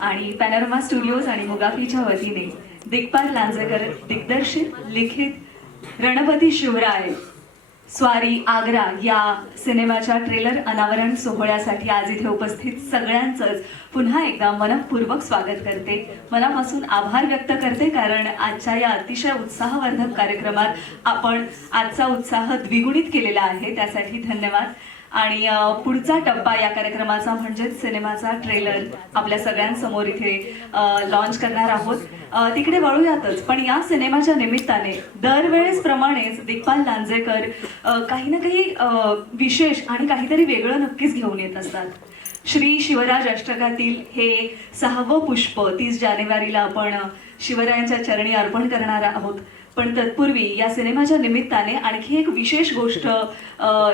आणि panorama studios आणि मुगाफीच्या वतीने दिग्पाल लांजेकर दिग्दर्शित लिखित रणपती शिवराय स्वारी आग्रा या सिनेमाच्या ट्रेलर अनावरण सोहळ्यासाठी आज इथे उपस्थित सगळ्यांचंच पुन्हा एकदा मनपूर्वक स्वागत करते, मनापासून आभार व्यक्त करते, कारण आजच्या या अतिशय उत्साहवर्धक कार्यक्रमात आपण आजचा उत्साह द्विगुणित केलेला आहे, त्यासाठी धन्यवाद. आणि पुढचा टप्पा या कार्यक्रमाचा म्हणजेच सिनेमाचा ट्रेलर आपल्या सगळ्यांसमोर इथे लॉन्च करणार आहोत. तिकडे वळूयातच, पण या सिनेमाच्या निमित्ताने दरवेळेस प्रमाणेच दिग्पाल लांजेकर काही ना काही विशेष आणि काहीतरी वेगळं नक्कीच घेऊन येत असतात. श्री शिवराज अष्टकातील हे 6वं पुष्प 30 जानेवारीला आपण शिवरायांच्या चरणी अर्पण करणार आहोत. पण तत्पूर्वी या सिनेमाच्या निमित्ताने आणखी एक विशेष गोष्ट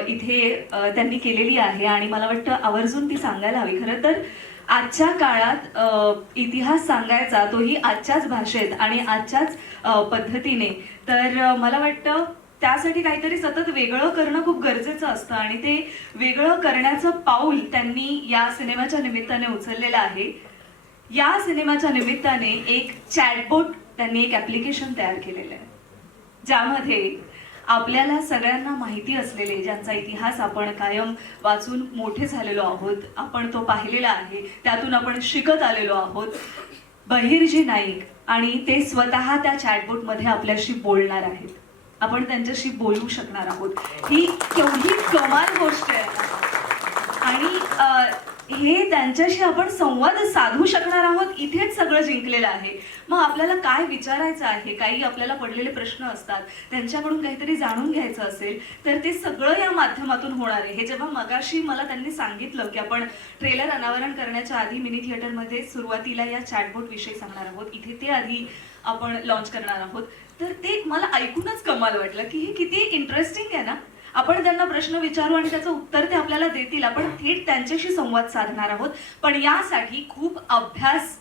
इथे त्यांनी केलेली आहे आणि मला वाटतं आवर्जून ती सांगायला हवी. खरं तर आजच्या काळात इतिहास सांगायचा, तोही आजच्याच भाषेत आणि आजच्याच पद्धतीने, तर मला वाटतं त्यासाठी काहीतरी सतत वेगळं करणं खूप गरजेचं असतं आणि ते वेगळं करण्याचं पाऊल त्यांनी या सिनेमाच्या निमित्ताने उचललेलं आहे. या सिनेमाच्या निमित्ताने एक चॅटबोट त्यांनी एक ऍप्लिकेशन तयार केलेलं आहे, ज्यामध्ये आपल्याला सगळ्यांना माहिती असलेले, ज्यांचा इतिहास आपण कायम वाचून मोठे झालेलो आहोत, आपण तो पाहिलेला आहे, त्यातून आपण शिकत आलेलो आहोत, बहिर्जी नाईक, आणि ते स्वतः त्या चॅटबोटमध्ये आपल्याशी बोलणार आहेत. आपण त्यांच्याशी बोलू शकणार आहोत. ही केवढी कमाल गोष्ट आहे आणि हे त्यांच्याशी आपण संवाद साधू शकणार आहोत. इथेच सगळं जिंकलेलं आहे. मग आपल्याला काय विचारायचं आहे, काही आपल्याला पडलेले प्रश्न असतात, त्यांच्याकडून काहीतरी जाणून घ्यायचं असेल, तर ते सगळं या माध्यमातून होणार आहे. हे जेव्हा मगाशी मला त्यांनी सांगितलं की आपण ट्रेलर अनावरण करण्याच्या आधी मिनी थिएटरमध्ये सुरुवातीला या चॅटबोट विषयी सांगणार आहोत, इथे ते आधी आपण लॉन्च करणार आहोत, तर ते मला ऐकूनच कमाल वाटलं की हे किती इंटरेस्टिंग आहे ना. आपण त्यांना प्रश्न विचारू आणि त्याचं उत्तर ते आपल्याला देतील. आपण थेट त्यांच्याशी संवाद साधणार आहोत. पण यासाठी खूप अभ्यास,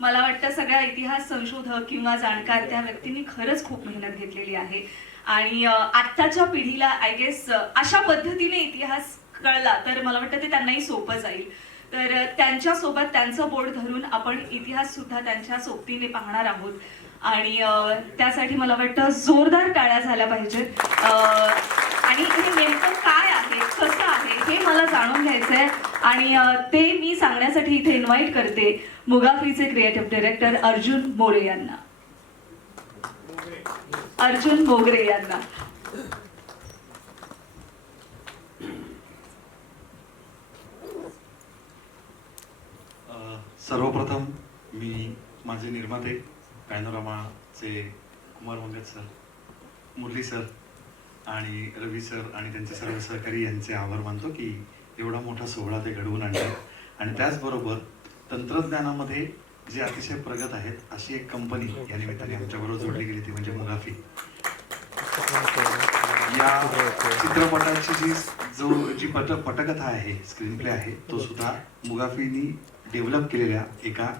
मला वाटतं सगळ्या इतिहास संशोधक किंवा जाणकार त्या व्यक्तींनी खरंच खूप मेहनत घेतलेली आहे. आणि आत्ताच्या पिढीला आय गेस अशा पद्धतीने इतिहास कळला तर मला वाटतं ते त्यांनाही सोपं जाईल. तर त्यांच्यासोबत त्यांचं बोट धरून आपण इतिहास सुद्धा त्यांच्या सोबतीने पाहणार आहोत. आणि त्यासाठी मला वाटतं जोरदार टाळ्या झाल्या पाहिजेत. आणि हे नेमकं काय आहे, कसं आहे, हे मला जाणून घ्यायचंय आणि ते मी सांगण्यासाठी इथे इन्व्हाइट करते मुगाफीचे क्रिएटिव्ह डायरेक्टर अर्जुन मोरे यांना. अर्जुन मोगरे यांना. सर्वप्रथम मी माझे निर्माते पॅनोरामाचे कुमार मंगत सर, मुरली सर आणि रवी सर आणि त्यांचे सर्व सहकारी यांचे आभार मानतो की एवढा मोठा सोहळा ते घडवून आणले. आणि त्याचबरोबर तंत्रज्ञानामध्ये जे अतिशय प्रगत आहेत अशी एक कंपनी या निमित्ताने आमच्याबरोबर जोडली गेली, ती म्हणजे मुगाफी. या चित्रपटाची जी पटकथा आहे, स्क्रीन प्ले आहे, तो सुद्धा मुगाफीनी डेव्हलप केलेल्या एका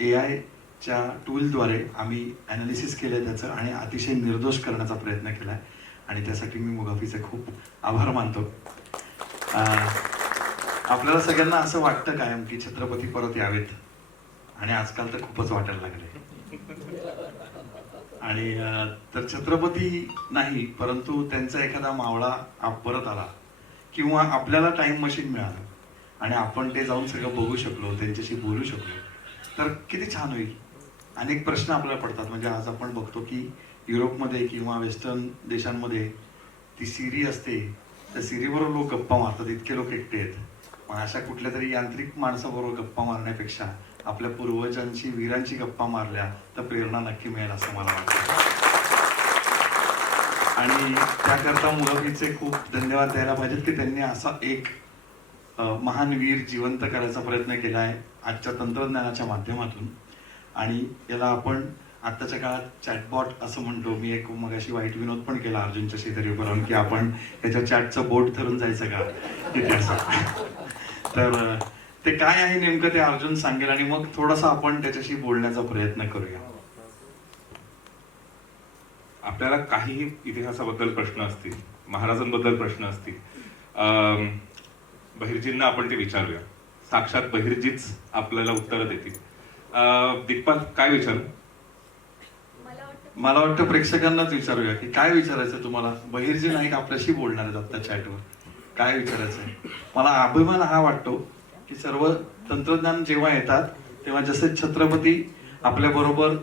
AI च्या टूलद्वारे आम्ही ॲनालिसिस केलं त्याचं आणि अतिशय निर्दोष करण्याचा प्रयत्न केला आहे. आणि त्यासाठी मी मुगाफीचे खूप आभार मानतो. आपल्याला सगळ्यांना असं वाटतं कायम की छत्रपती परत यावेत, आणि आजकाल तर खूपच वाटायला लागले. आणि तर छत्रपती नाही, परंतु त्यांचा एखादा मावळा परत आला किंवा आपल्याला टाइम मशीन मिळालं आणि आपण ते जाऊन सगळं बघू शकलो, त्यांच्याशी बोलू शकलो, तर किती छान होईल. अनेक प्रश्न आपल्याला पडतात. म्हणजे आज आपण बघतो की युरोपमध्ये किंवा वेस्टर्न देशांमध्ये ती सिरी असते, त्या सिरीबरोबर लोक गप्पा मारतात, इतके लोक एकटे आहेत. मग अशा कुठल्या तरी यांत्रिक माणसाबरोबर गप्पा मारण्यापेक्षा आपल्या पूर्वजांची, वीरांची गप्पा मारल्या तर प्रेरणा नक्की मिळेल असं मला वाटतं. आणि त्याकरता मुगाफीचे खूप धन्यवाद द्यायला पाहिजेत की त्यांनी असा एक महान वीर जिवंत करायचा प्रयत्न केला आहे आजच्या तंत्रज्ञानाच्या माध्यमातून. आणि याला आपण आत्ताच्या काळात चॅटबॉट असं म्हणतो. मी एक मगाशी वाईट विनोद पण केला अर्जुनच्या शेजारी उभं राहून की आपण याच्या चॅटचं बोट धरून जायचं का इतिहासात. तर ते काय आहे नेमकं ते अर्जुन सांगेल आणि मग थोडासा आपण त्याच्याशी बोलण्याचा प्रयत्न करूया. आपल्याला काहीही इतिहासाबद्दल प्रश्न असतील, महाराजांबद्दल प्रश्न असतील, बहिर्जींना आपण ते विचारूया. साक्षात बहिर्जीच आपल्याला उत्तरं देतील. दिग्पाल काय विचार? मला वाटतं प्रेक्षकांनाच विचारूया की काय विचारायचं तुम्हाला. बहिर्जी नाईक आपल्याशी बोलणार आहेत आता चॅटवर. काय विचारायचंय? मला अभिमान हा वाटतो की सर्व तंत्रज्ञान जेव्हा येतात तेव्हा जसे छत्रपती आपल्या बरोबर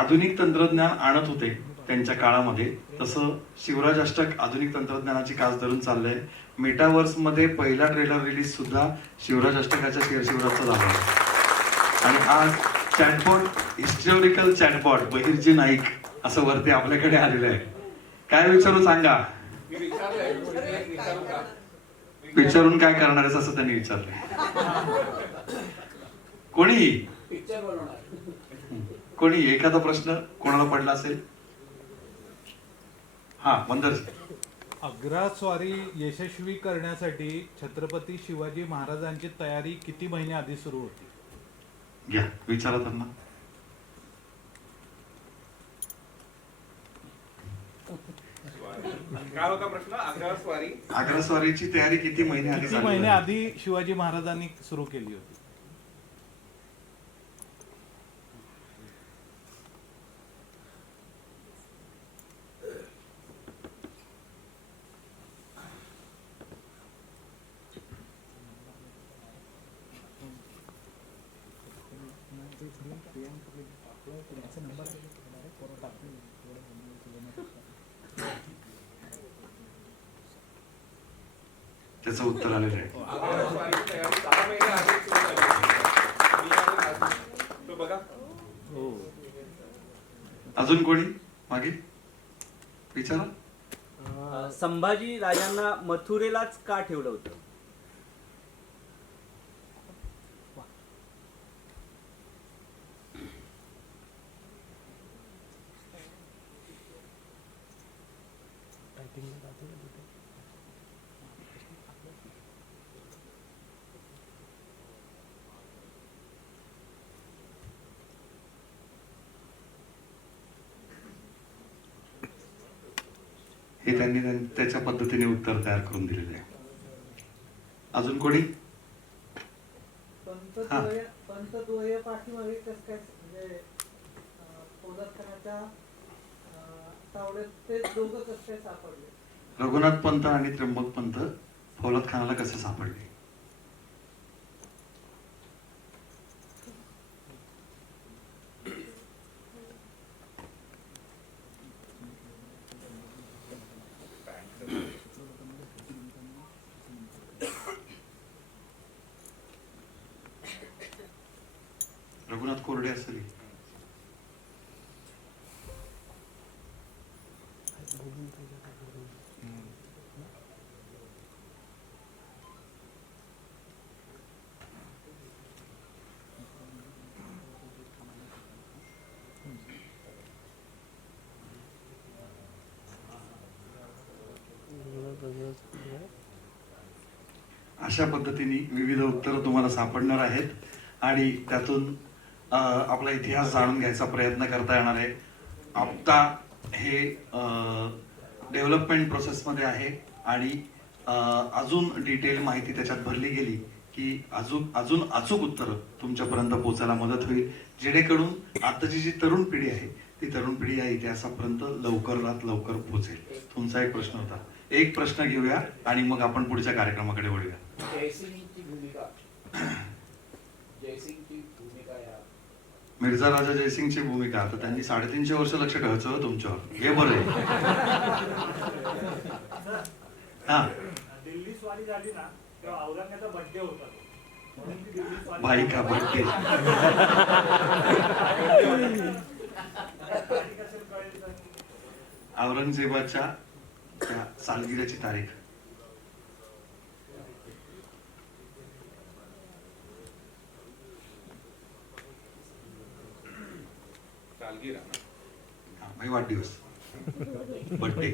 आधुनिक तंत्रज्ञान आणत होते त्यांच्या काळामध्ये, तसं शिवराज अष्टक आधुनिक तंत्रज्ञानाची कास धरून चाललंय. मेटावर्स मध्ये पहिला ट्रेलर रिलीज सुद्धा शिवराज अष्टकाच्या शेर शिवराजचा झाला आहे. आणि आज chatbot, historical chatbot Bahirji Naik असं वरती आपल्याकडे आलेलं आहे. काय विचारू सांगा? विचारून काय करणार आहेस असं त्यांनी विचारलंय. कोणी एखादा प्रश्न कोणाला पडला असेल? हा, मंदरजी. अग्रास्वारी यशस्वी करण्यासाठी छत्रपती शिवाजी महाराजांची तयारी किती महिने आधी सुरू होती? घ्या, विचारा त्यांना. काय होता प्रश्न? अग्रास्वारीची तयारी किती महिने आधी किती झाली? महिने आधी शिवाजी महाराजांनी सुरू केली होती? त्याचं उत्तर आलेलं आहे. अजून कोणी मागे विचारा. संभाजी राजांना मथुरेलाच का ठेवलं होतं? हे त्यांनी त्याच्या पद्धतीने उत्तर तयार करून दिलेले आहे. अजून कोणी? हा. पंत दोहे पाठीमागे कसं काय म्हणजे पोलादखानाच्या तावड्यात ते दोघं कसं काय सापडले? रघुनाथ पंत आणि त्र्यंबक पंत फौलाद खानाला कसे सापडले? रघुनाथ कोरडे असेल. अशा पद्धतीने विविध उत्तरं तुम्हाला सापडणार आहेत आणि त्यातून आपला इतिहास जाणून घ्यायचा प्रयत्न करता येणार आहे. आत्ता हे डेव्हलपमेंट प्रोसेसमध्ये आहे आणि अजून डिटेल माहिती त्याच्यात भरली गेली की अजून अचूक उत्तरं तुमच्यापर्यंत पोहोचायला मदत होईल, जेणेकरून आताची जी तरुण पिढी आहे ती तरुण पिढी या इतिहासापर्यंत लवकरात लवकर पोहोचेल. तुमचा एक प्रश्न होता. एक प्रश्न घेऊया आणि मग आपण पुढच्या कार्यक्रमाकडे वळूया. मिर्झा राजा जयसिंगची भूमिका. तर त्यांनी 350 वर्ष लक्ष ठेवायचं तुमच्यावर. हे बरं आहे. हा, दिल्ली स्वारी झाली ना तेव्हा औरंगजेबाचा बर्थडे होता म्हणून ती दिल्ली स्वारी बाई का बर्थडे. औरंगजेबाच्या त्या सालगिऱ्याची तारीख. हा, वाढदिवस, बर्थडे.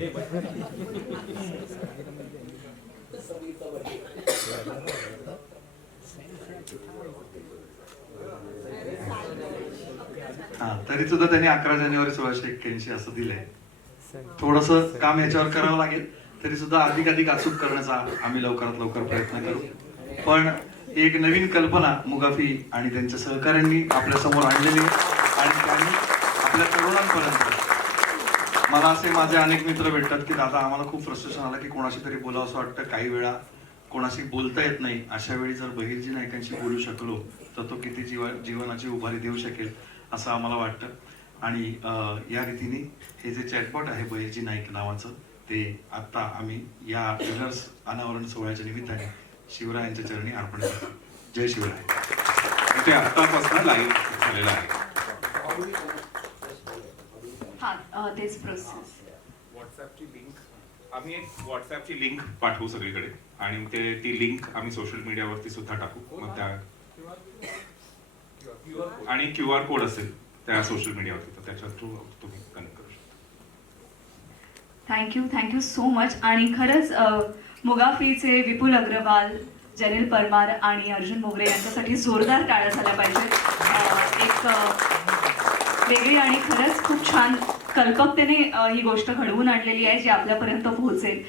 हा, तरी सुद्धा त्यांनी 11 जानेवारी 1681 असं दिलंय. थोडस काम याच्यावर करावं लागेल, तरी सुद्धा अधिक अचूक करण्याचा आम्ही लवकरात लवकर प्रयत्न करू. पण ही एक नवीन कल्पना मुगाफी आणि त्यांच्या सहकाऱ्यांनी आपल्या समोर आणलेली आहे आणि त्यांनी आपल्या तरुणांपर्यंत मला असे माझे अनेक मित्र भेटतात की दादा आम्हाला खूप फ्रस्ट्रेशन आलं की कोणाशी तरी बोलावं असं वाटतं, काही वेळा कोणाशी बोलता येत नाही, अशा वेळी जर बहिर्जी नायकांशी बोलू शकलो तर तो किती जीवनाची उभारी देऊ शकेल असं आम्हाला वाटतं. आणि या रीतीने हे जे चॅटबॉट आहे बहिर्जी नाईक नावाचं ते आत्ता आम्ही या ट्रेलर्स अनावरण सोहळ्याच्या निमित्ताने शिवरायांच्या चरणी अर्पण करतो. जय शिवराय. ते आत्तापासून लाईव्ह झालेलं आहे. हा तेच प्रोसेस. व्हॉट्सॲपची लिंक आम्ही एक व्हॉट्सॲपची लिंक पाठवू सगळीकडे आणि ती लिंक आम्ही सोशल मीडियावरती सुद्धा टाकू. मग त्या आणि QR कोड असेल त्या सोशल मीडियावरती तर त्याच्या थ्रू तुम्ही कनेक्ट करू शकता. Thank you so much. आणि खरंच मुगाफीचे विपुल अग्रवाल, जनील परमार आणि अर्जुन मोगरे यांच्यासाठी जोरदार टाळ्या झाल्या पाहिजेत. एक वेगळी आणि खरंच खूप छान कल्पकतेने ही गोष्ट घडवून आणलेली आहे जी आपल्यापर्यंत पोहोचेल.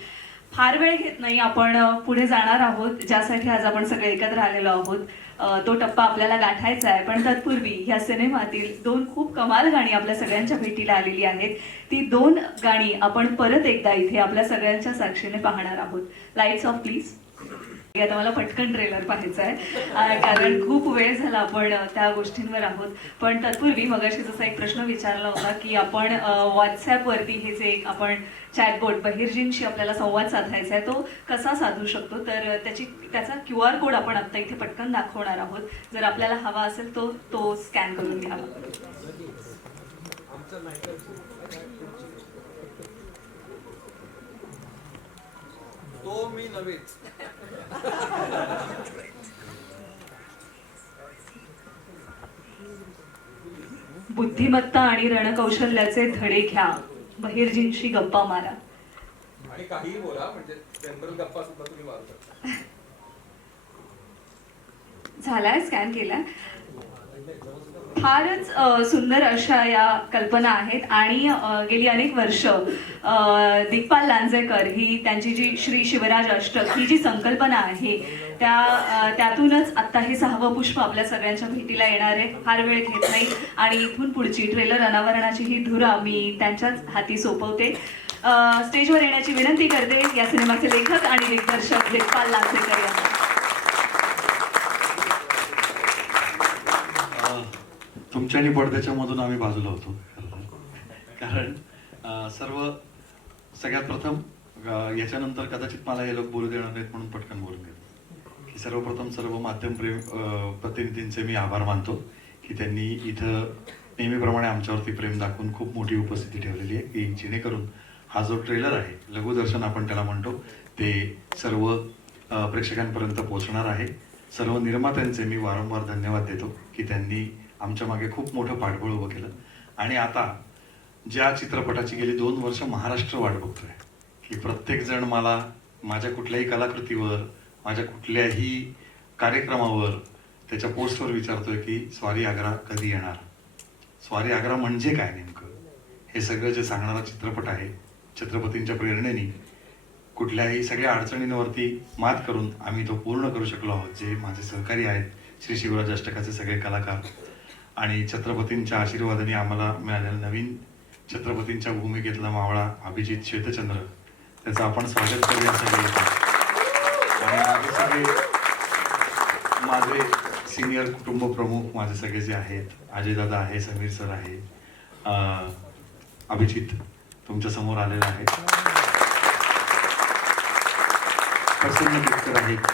फार वेळ घेत नाही, आपण पुढे जाणार आहोत ज्यासाठी आज आपण सगळे एकत्र आलेलो आहोत. तो टप्पा आपल्याला गाठायचा आहे, पण तत्पूर्वी ह्या सिनेमातील 2 खूप कमाल गाणी आपल्या सगळ्यांच्या भेटीला आलेली आहेत. ती 2 गाणी आपण परत एकदा इथे आपल्या सगळ्यांच्या साक्षीने पाहणार आहोत. Lights of please. आता मला पटकन ट्रेलर पाहायचा आहे कारण खूप वेळ झाला आपण त्या गोष्टींवर आहोत. पण तत्पूर्वी मगाशी जसा एक प्रश्न विचारला होता की आपण व्हॉट्सॲपवरती हे जे एक आपण चॅटबोट बहिर्जींशी आपल्याला संवाद साधायचा आहे तो कसा साधू शकतो, तर त्याचा QR कोड आपण आत्ता इथे पटकन दाखवणार आहोत. जर आपल्याला हवा असेल तो स्कॅन करून घ्यावा. तो मी नव्हेच. बुद्धिमत्ता आणि रणकौशल्याचे धडे घ्या, बहिर्जींशी गप्पा मारा. आणि काहीही बोला म्हणजे जनरल गप्पा सुद्धा तुम्ही मारू शकता. झालाय, स्कॅन केलाय. फारच सुंदर अशा या कल्पना आहेत आणि गेली अनेक वर्ष दिग्पाल लांजेकर ही त्यांची जी श्री शिवराज अष्टक ही जी संकल्पना आहे त्यातूनच आत्ता हे 6वं पुष्प आपल्या सगळ्यांच्या भेटीला येणार आहे. फार वेळ घेत नाही आणि इथून पुढची ट्रेलर अनावरणाची ही धुरा मी त्यांच्याच हाती सोपवते. स्टेजवर येण्याची विनंती करते या सिनेमाचे लेखक आणि दिग्दर्शक दिग्पाल लांजेकर यांना. तुमच्या आणि पडद्याच्या मधून आम्ही बाजूला होतो कारण सगळ्यात प्रथम याच्यानंतर कदाचित मला हे लोक बोलू देणार नाहीत म्हणून पटकन बोलून घेतो की सर्वप्रथम सर्व माध्यम प्रतिनिधींचे मी आभार मानतो की त्यांनी इथं नेहमीप्रमाणे आमच्यावरती प्रेम दाखवून खूप मोठी उपस्थिती ठेवलेली आहे की जेणेकरून हा जो ट्रेलर आहे लघुदर्शन आपण त्याला म्हणतो ते सर्व प्रेक्षकांपर्यंत पोहोचणार आहे. सर्व निर्मात्यांचे मी वारंवार धन्यवाद देतो की त्यांनी आमच्या मागे खूप मोठं पाठबळ उभं केलं. आणि आता ज्या चित्रपटाची गेली 2 वर्ष महाराष्ट्र वाट बघतोय की प्रत्येक जण मला माझ्या कुठल्याही कलाकृतीवर माझ्या कुठल्याही कार्यक्रमावर त्याच्या पोस्टवर विचारतोय की स्वारी आग्रा कधी येणार. स्वारी आग्रा म्हणजे काय नेमकं हे सगळं जे सांगणारा चित्रपट आहे. छत्रपतींच्या प्रेरणेने कुठल्याही सगळ्या अडचणींवरती मात करून आम्ही तो पूर्ण करू शकलो आहोत. जे माझे सहकारी आहेत श्री शिवराज अष्टकाचे सगळे कलाकार आणि छत्रपतींच्या आशीर्वादाने आम्हाला मिळालेला नवीन छत्रपतींच्या भूमिकेतला मावळा अभिजित श्वेतचंद्र त्याचं आपण स्वागत करूया सगळे. आणि माझे सिनियर कुटुंब प्रमुख माझे सगळे जे आहेत अजय दादा आहे, समीर सर आहे, अभिजित तुमच्या समोर आलेला आहे, प्रसन्न टिपकर आहेत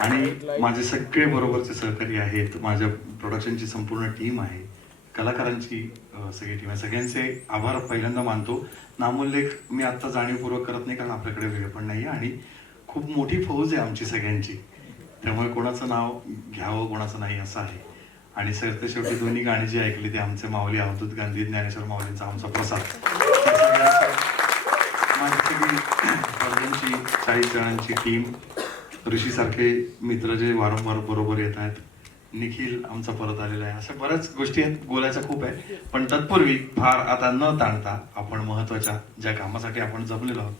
आणि माझे सगळे बरोबरचे सहकारी आहेत. माझ्या प्रोडक्शनची संपूर्ण टीम आहे, कलाकारांची सगळी टीम आहे. सगळ्यांचे आभार पहिल्यांदा मानतो. नामोल्लेख मी आत्ता जाणीवपूर्वक करत नाही कारण आपल्याकडे वेळ पण नाही आणि खूप मोठी फौज आहे आमची सगळ्यांची, त्यामुळे कोणाचं नाव घ्यावं कोणाचं नाही असं आहे. आणि शेवटी दोन्ही गाणी जी ऐकली ते आमचे माऊली अवधूत गांधी ज्ञानेश्वर माऊलींचा आमचा प्रसाद. माझी सगळी अर्जुनची 40 जणांची टीम, ऋषीसारखे मित्र जे वारंवार बरोबर येत आहेत, निखिल आमचा परत आलेला आहे. अशा बऱ्याच गोष्टी आहेत, बोलायच्या खूप आहे. पण तत्पूर्वी फार आता न ताणता आपण महत्वाच्या ज्या कामासाठी आपण जमलेलो आहोत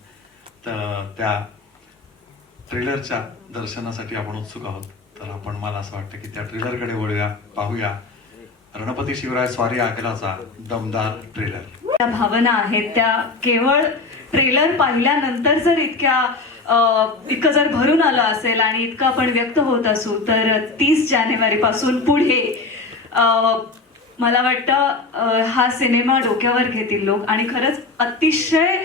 तर त्या ट्रेलरच्या दर्शनासाठी आपण उत्सुक आहोत. तर आपण मला असं वाटतं की त्या ट्रेलरकडे वळूया, पाहूया रणपती शिवराय स्वारी आग्राचा दमदार ट्रेलर. त्या भावना आहेत त्या केवळ ट्रेलर पाहिल्यानंतर जर इतकं जर भरून आलं असेल आणि इतकं आपण व्यक्त होत असू तर 30 जानेवारीपासून पुढे मला वाटतं हा सिनेमा डोक्यावर घेतील लोक. आणि खरंच अतिशय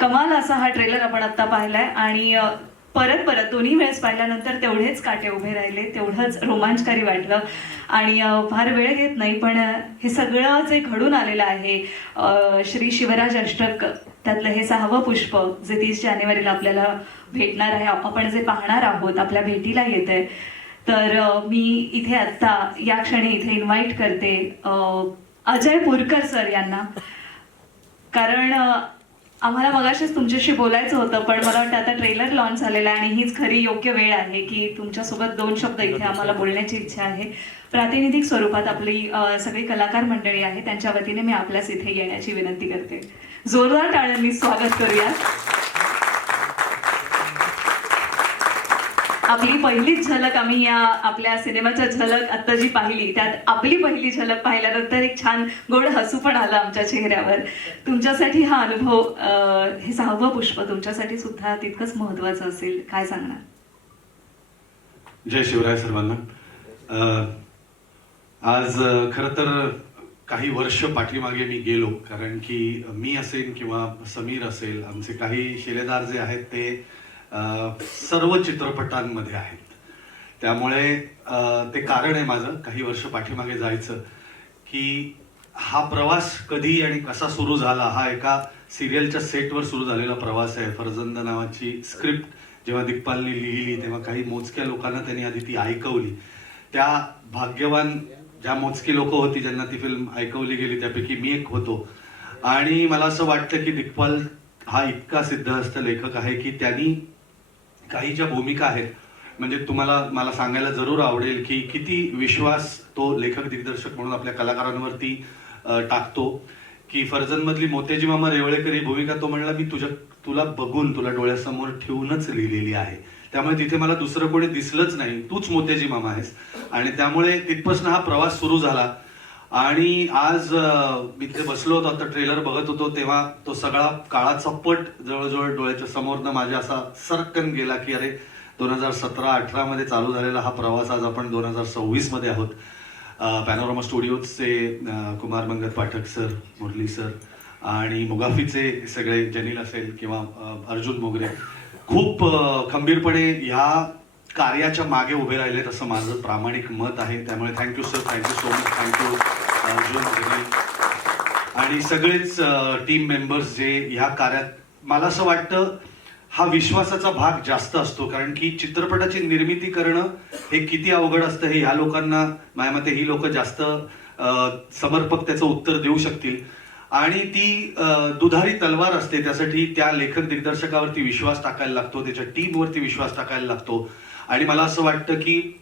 कमाल असा हा ट्रेलर आपण आत्ता पाहिलाय आणि परत दोन्ही वेळेस पाहिल्यानंतर तेवढेच काटे उभे राहिले, तेवढंच रोमांचकारी वाटलं. आणि फार वेळ घेत नाही पण हे सगळं जे घडून आलेलं आहे श्री शिवराज अष्टक त्यातलं हे 6वं पुष्प जे 30 जानेवारीला आपल्याला भेटणार आहे, आपण जे पाहणार आहोत, आपल्या भेटीला येत आहे. तर मी इथे आत्ता या क्षणी इथे इन्व्हाइट करते अजय पुरकर सर यांना, कारण आम्हाला मगाशीच तुमच्याशी बोलायचं होतं पण मला वाटतं आता ट्रेलर लॉन्च झालेला आहे आणि हीच खरी योग्य वेळ आहे की तुमच्यासोबत 2 शब्द इथे आम्हाला बोलण्याची इच्छा आहे. प्रातिनिधिक स्वरूपात आपली सगळी कलाकार मंडळी आहे, त्यांच्या वतीने मी आपल्यास इथे येण्याची विनंती करते. जोरदार टाळ्यांनी स्वागत करूया. आपली पहिलीच झलक आम्ही या आपल्या सिनेमाच्या झलक आता जी पाहिली त्यात आपली पहिली झलक पाहिल्यानंतर एक छान गोड हसू पण आलं आमच्या चेहऱ्यावर. तुमच्यासाठी हा अनुभव हे 6वं पुष्प तुमच्यासाठी सुद्धा तितकंच महत्वाचं असेल, काय सांगणार? जय शिवराय सर्वांना. आज खरं तर काही वर्ष पाठीमागे मी गेलो, कारण की मी असेल किंवा समीर असेल, आमचे काही शिलेदार जे आहेत ते सर्व चित्रपटांमध्ये आहेत. त्यामुळे ते कारण आहे माझं काही वर्ष पाठीमागे जायचं, की हा प्रवास कधी आणि कसा सुरू झाला. हा एका सिरियलच्या सेटवर सुरू झालेला प्रवास आहे. फरजंद नावाची स्क्रिप्ट जेव्हा दिग्पालने लिहिली तेव्हा काही मोजक्या लोकांना त्यांनी आधी ती ऐकवली. त्या भाग्यवान ज्या मोजकी लोक होती ज्यांना ती फिल्म ऐकवली गेली त्यापैकी मी एक होतो. आणि मला असं वाटतं की दिग्पाल हा इतका सिद्धहस्त लेखक आहे की त्यांनी काही ज्या भूमिका आहेत, म्हणजे मला सांगायला जरूर आवडेल की किती विश्वास तो लेखक दिग्दर्शक म्हणून आपल्या कलाकारांवरती टाकतो. की फरजंदमधली मोत्याजी मामा रेवळेकर ही भूमिका तो म्हणला मी तुला बघून तुला डोळ्यासमोर ठेवूनच लिहिलेली आहे, त्यामुळे तिथे मला दुसरं कोणी दिसलंच नाही, तूच मोत्याजी मामा आहेस. आणि त्यामुळे तिथपासून हा प्रवास सुरू झाला. आणि आज मी तिथे बसलो होतो, आता ट्रेलर बघत होतो तेव्हा तो सगळा काळाचा पट जवळजवळ डोळ्याच्या समोरनं माझ्या असा सरकन गेला की अरे 2017-18 मध्ये चालू झालेला हा प्रवास आज आपण 2026 मध्ये आहोत. पॅनोरामा स्टुडिओजचे कुमार मंगत पाठक सर, मुरली सर आणि मुगाफीचे सगळे जनील असेल किंवा अर्जुन मोगरे खूप खंबीरपणे ह्या कार्याच्या मागे उभे राहिलेत असं माझं प्रामाणिक मत आहे. त्यामुळे thank you sir, thank you so much, thank you Arjun आणि सगळेच टीम मेंबर्स जे ह्या कार्यात. मला असं वाटतं हा विश्वासाचा भाग जास्त असतो, कारण की चित्रपटाची निर्मिती करणं हे किती अवघड असतं हे ह्या लोकांना माझ्या मते ही लोक जास्त समर्पक त्याचं उत्तर देऊ शकतील. आणि ती दुधारी तलवार असते, त्यासाठी त्या लेखक दिग्दर्शकावरती विश्वास टाकायला लागतो, त्याच्या टीमवरती विश्वास टाकायला लागतो. आणि मला असं वाटतं की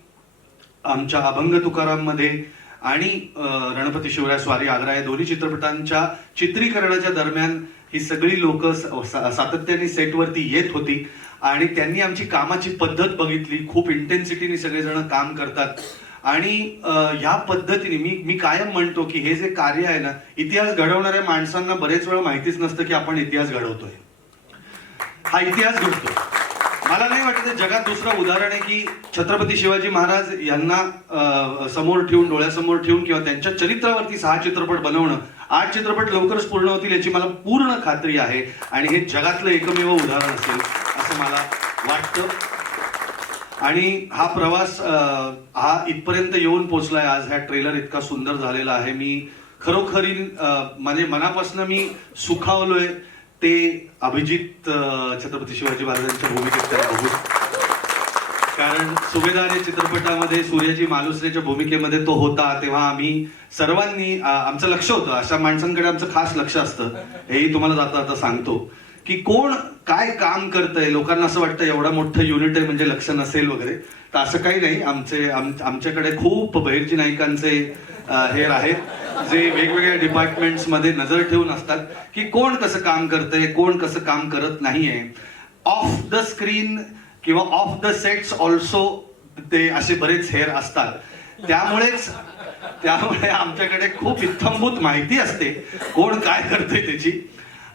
आमच्या अभंग तुकाराममध्ये आणि रणपती शिवराय स्वारी आग्रा या दोन्ही चित्रपटांच्या चित्रीकरणाच्या दरम्यान ही सगळी लोक सातत्याने सेटवरती येत होती आणि त्यांनी आमची कामाची पद्धत बघितली. खूप इंटेन्सिटीने सगळेजण काम करतात आणि ह्या पद्धतीने मी कायम म्हणतो की हे जे कार्य आहे ना, इतिहास घडवणाऱ्या माणसांना बरेच वेळा माहितीच नसतं की आपण इतिहास घडवतोय. हा इतिहास घडतो. मला नाही वाटत जगात दुसरं उदाहरण आहे की छत्रपती शिवाजी महाराज यांना समोर ठेवून, डोळ्यासमोर ठेवून किंवा त्यांच्या चरित्रावरती 6 चित्रपट बनवणं. 8 चित्रपट लवकरच पूर्ण होतील याची मला पूर्ण खात्री आहे आणि हे जगातलं एकमेव उदाहरण असेल असं मला वाटतं. आणि हा प्रवास हा इथपर्यंत येऊन पोहोचलाय. आज हा ट्रेलर इतका सुंदर झालेला आहे. मी खरोखरी म्हणजे मनापासून मी सुखावलोय ते अभिजित छत्रपती शिवाजी महाराजांच्या भूमिकेत त्याला बघू. कारण सुभेदार या चित्रपटामध्ये सूर्याजी मालुसरेच्या भूमिकेमध्ये तो होता तेव्हा आम्ही सर्वांनी आमचं लक्ष होतं. अशा माणसांकडे आमचं खास लक्ष असतं, हेही तुम्हाला जाता जाता सांगतो की कोण काय काम करतंय. लोकांना असं वाटतं एवढा मोठं युनिट आहे म्हणजे लक्ष नसेल वगैरे, तर असं काही नाही. आमच्याकडे खूप बहिर्जी नायकांचे हेर आहेत जे वेगवेगळ्या डिपार्टमेंट्स मध्ये नजर ठेवून असतात की कोण कसं काम करतंय, कोण कसं काम करत नाहीये. ऑफ द स्क्रीन किंवा ऑफ द सेट्स ऑल्सो ते असे बरेच हेर असतात. त्यामुळे आमच्याकडे खूप इत्थंभूत माहिती असते कोण काय करतंय त्याची.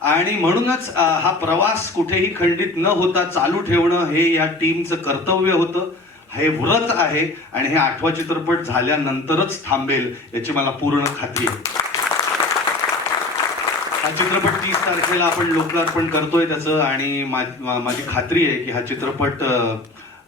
आणि म्हणूनच हा प्रवास कुठेही खंडित न होता चालू ठेवणं हे या टीमचं कर्तव्य होतं, हे व्रत आहे. आणि हे 8वा चित्रपट झाल्यानंतरच थांबेल याची मला पूर्ण खात्री आहे. हा चित्रपट 30 तारखेला आपण लोकार्पण करतोय त्याचं. आणि माझी खात्री आहे की हा चित्रपट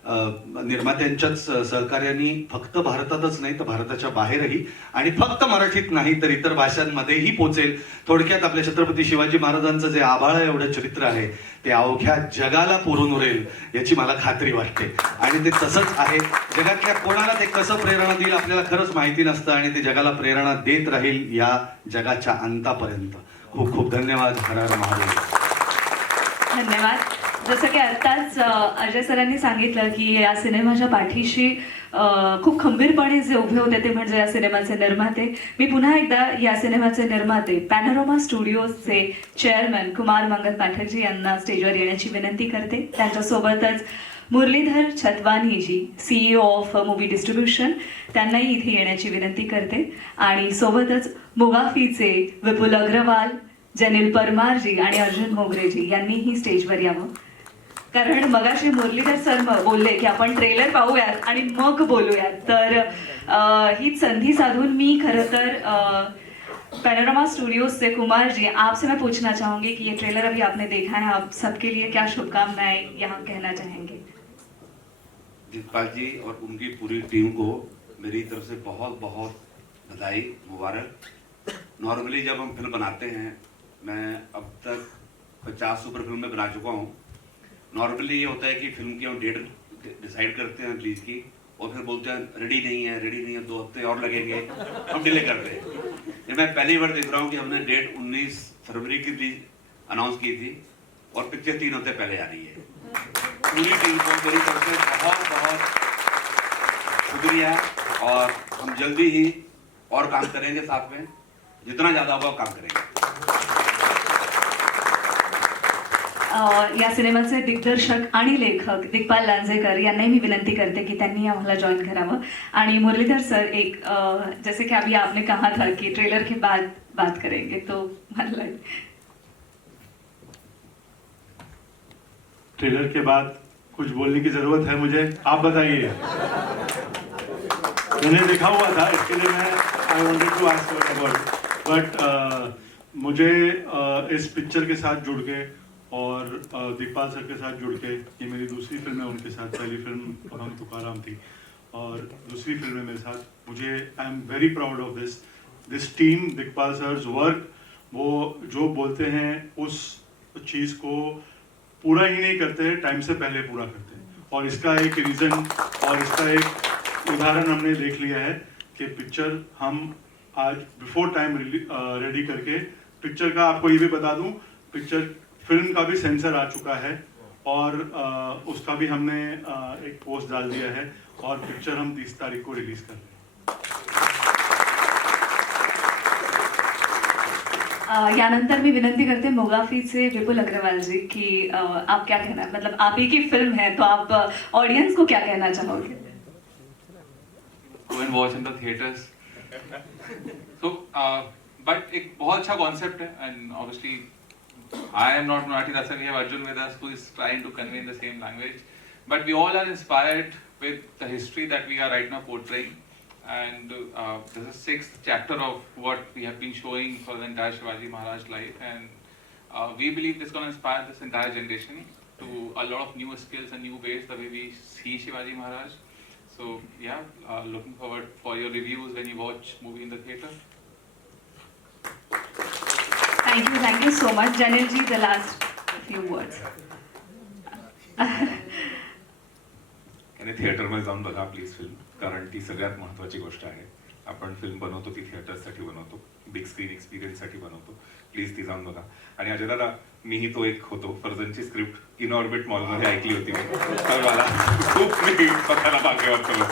निर्मात्यांच्याच सहकार्याने फक्त भारतातच नाही तर भारताच्या बाहेरही, आणि फक्त मराठीत नाही तर इतर भाषांमध्येही पोचेल. थोडक्यात आपल्या छत्रपती शिवाजी महाराजांचं जे आभाळ एवढं चरित्र आहे ते अवघ्या जगाला पुरून उरेल याची मला खात्री वाटते. आणि ते तसंच आहे. जगातल्या कोणाला ते कसं प्रेरणा देईल आपल्याला खरंच माहिती नसतं, आणि ते जगाला प्रेरणा देत राहील या जगाच्या अंतापर्यंत. खूप खूप धन्यवाद. हर हर महादेव. धन्यवाद. जसं की आत्ताच अजय सरांनी सांगितलं की या सिनेमाच्या पाठीशी खूप खंबीरपणे जे उभे होते ते म्हणजे या सिनेमाचे निर्माते. मी पुन्हा एकदा या सिनेमाचे निर्माते पॅनोरमा स्टुडिओजचे चेअरमॅन कुमार मंगल पाठकजी यांना स्टेजवर येण्याची विनंती करते. त्यांच्यासोबतच मुरलीधर छतवानीजी CEO ऑफ मूवी डिस्ट्रीब्युशन त्यांनाही इथे येण्याची विनंती करते. आणि सोबतच मुगाफीचे विपुल अग्रवाल, जनील परमारजी आणि अर्जुन मोगरेजी यांनीही स्टेजवर यावं. कारण मगाशी मुरलीधर सर बोलले की आपण ट्रेलर पाहूयात आणि मग बोलूयात. तर हीच संधी साधून मी खरं तर पैनोरमा स्टूडियोज से कुमार जी, आपसे मैं पूछना चाहूंगी कि ये ट्रेलर अभी आपने देखा है, आप सबके लिए क्या शुभकामनाएं यहाँ कहना चाहेंगे? दिलपाल जी और उनकी पूरी टीम को मेरी तरफ से बहुत बहुत बधाई, मुबारक। नॉर्मली जब हम फिल्म बनाते हैं, मैं अब तक 50 सुपर फिल्में बना चुका हूँ। नॉर्मली ये होता है कि फिल्म की हम डेट डिसाइड करते हैं रिलीज की, और फिर बोलते हैं रेडी नहीं है 2 हफ्ते और लगेंगे, हम डिले करते हैं। ये मैं पहली बार देख रहा हूँ कि हमने डेट 19 फरवरी की रिलीज अनाउंस की थी और पिक्चर 3 हफ्ते पहले आ रही है। पूरी टीम को मेरी तरफ से बहुत बहुत शुक्रिया, और हम जल्दी ही और काम करेंगे साथ में, जितना ज़्यादा होगा काम करेंगे। या सिनेमाचे दिग्दर्शक आणि लेखक दिग्पाल लांजेकर यांनाही मी विनंती करते कि त्यांनी आम्हाला जॉइन करावं. आणि मुरलीधर सर, एक जैसे कि अभी आपने कहा था कि ट्रेलर के बाद बात करेंगे, तो मतलब ट्रेलर के बाद कुछ बोलने की जरूरत है मुझे? आप बताइए। मैंने देखा हुआ था, इसके लिए मैं I wanted to ask about, but मुझे इस पिक्चर के साथ जुड़ के और दिग्पाल सर के साथ जुड़ के, ये मेरी दूसरी फिल्म है उनके साथ, पहली फिल्म हम तुकाराम थी और दूसरी फिल्म है मेरे साथ। मुझे I am very proud of this team, Digpal सर्स वर्क। वो जो बोलते हैं उस चीज़ को पूरा ही नहीं करते, टाइम से पहले पूरा करते हैं। और इसका एक रीज़न और इसका एक उदाहरण हमने देख लिया है कि पिक्चर हम आज बिफोर टाइम रेडी करके, पिक्चर का आपको ये भी बता दूं, पिक्चर फिल्म का भी सेंसर आ चुका है और उसका भी हमने एक पोस्ट डाल दिया है, और पिक्चर हम 30 तारीख को रिलीज कर रहे हैं। यानंतर मी विनंती करते मोगाफीचे विपुल अग्रवाल जी की आप क्या कहना, मतलब आप ही की फिल्म है तो आप ऑडियंस को क्या कहना चाहोगे? Go and watch in the theaters. So, but एक बहुत अच्छा concept है, and obviously I am not Marathi, that's why we have Arjun with us, who is trying to convey in the same language. But we all are inspired with the history that we are right now portraying. And this is the 6th chapter of what we have been showing for the entire Shivaji Maharaj life. And we believe this is going to inspire this entire generation to a lot of new skills and new ways, the way we see Shivaji Maharaj. So yeah, looking forward for your reviews when you watch movie in the theater. Thank you so much. Janil ji, the last few words. आणि थिएटरमध्ये जाऊन बघा please film, कारण ती सगळ्यात महत्त्वाची गोष्ट आहे. आपण फिल्म बनवतो ती थिएटर्ससाठी बनवतो, बिग स्क्रीन एक्सपिरियन्ससाठी बनवतो. प्लीज ती जाऊन बघा. आणि अजय दादा, मीही तो एक होतो. फर्जनची स्क्रिप्ट इन ऑर्बिट मॉलमध्ये ऐकली होती मी, तर मला खूप मी स्वतःला भाग्यवान करतो.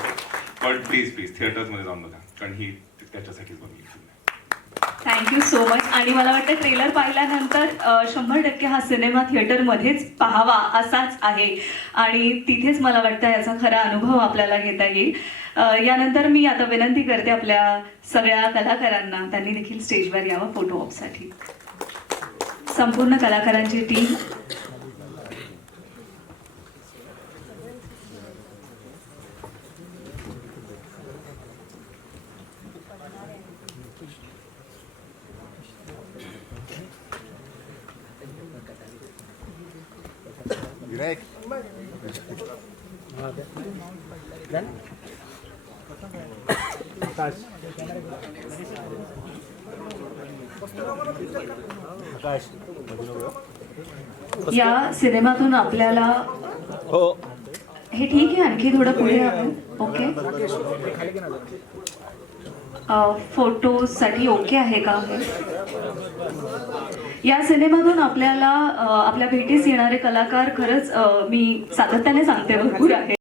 पण प्लीज थिएटर्समध्ये जाऊन बघा, कारण ही त्याच्यासाठीच बनवली फिल्म आहे. Thank you so much. आणि मला वाटतं ट्रेलर पाहिल्यानंतर 100% हा सिनेमा थिएटरमध्येच पाहावा असाच आहे आणि तिथेच मला वाटतं याचा खरा अनुभव आपल्याला घेता येईल. यानंतर मी आता विनंती करते आपल्या सगळ्या कलाकारांना त्यांनी देखील स्टेजवर यावं फोटो ऑपसाठी. संपूर्ण कलाकारांची टीम या सिनेमातून आपल्याला हे ठीक आहे. आणखी थोडं पुढे आपण ओके फोटोसाठी ओके आहे का? या सिनेमातून आपल्याला आपल्या भेटीस येणारे कलाकार खरंच मी सातत्याने सांगते भरपूर आहे.